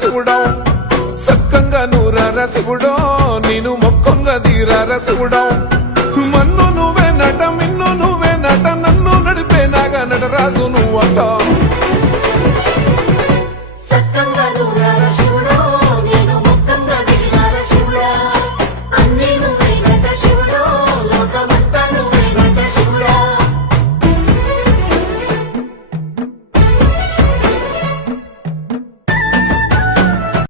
శివుడో సక్కంగా నూరార శివుడో నేను మొక్కంగా తీరార శివుడో మన్ను నువ్వే నట మిన్ను నువ్వే నట నన్ను నడిపే నాగా నటరాజు నువ్వట